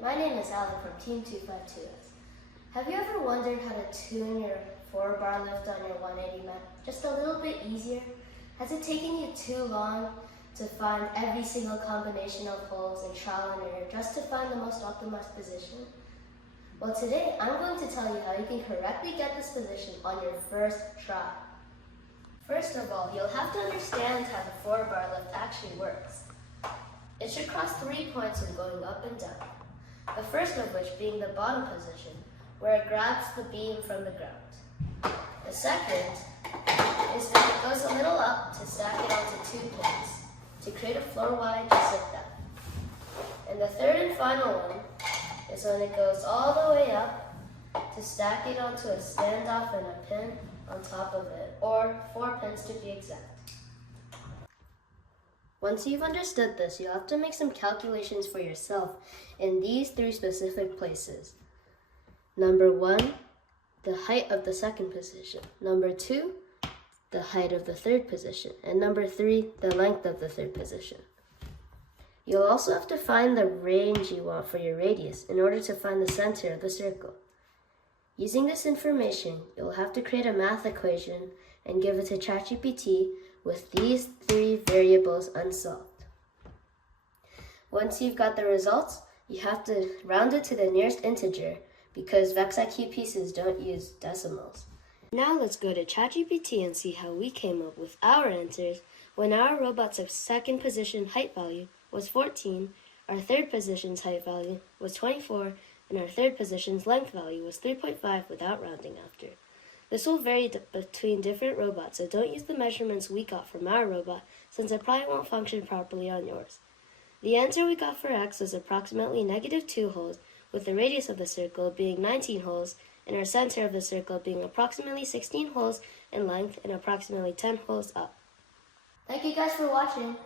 my name is Alec from Team 252S. Have you ever wondered how to tune your 4-bar lift on your 180 mat just a little bit easier? Has it taken you too long to find every single combination of holes and trial and error just to find the most optimized position? Well, today I'm going to tell you how you can correctly get this position on your first try. First of all, you'll have to understand how the 4-bar lift actually works. It should cross 3 points when going up and down. The first of which being the bottom position, where it grabs the beam from the ground. The second is when it goes a little up to stack it onto 2 pins to create a floor wide just like that. And the third and final one is when it goes all the way up to stack it onto a standoff and a pin on top of it, or 4 pins to be exact. Once you've understood this, you'll have to make some calculations for yourself in these 3 specific places. Number 1, the height of the second position. Number 2, the height of the third position. And number 3, the length of the third position. You'll also have to find the range you want for your radius in order to find the center of the circle. Using this information, you'll have to create a math equation and give it to ChatGPT with these 3 variables unsolved. Once you've got the results, you have to round it to the nearest integer because VEX IQ pieces don't use decimals. Now let's go to ChatGPT and see how we came up with our answers when our robot's second position height value was 14, our third position's height value was 24, and our third position's length value was 3.5 without rounding after. This will vary between different robots, so don't use the measurements we got from our robot since it probably won't function properly on yours. The answer we got for X was approximately -2 holes, with the radius of the circle being 19 holes, and our center of the circle being approximately 16 holes in length and approximately 10 holes up. Thank you guys for watching.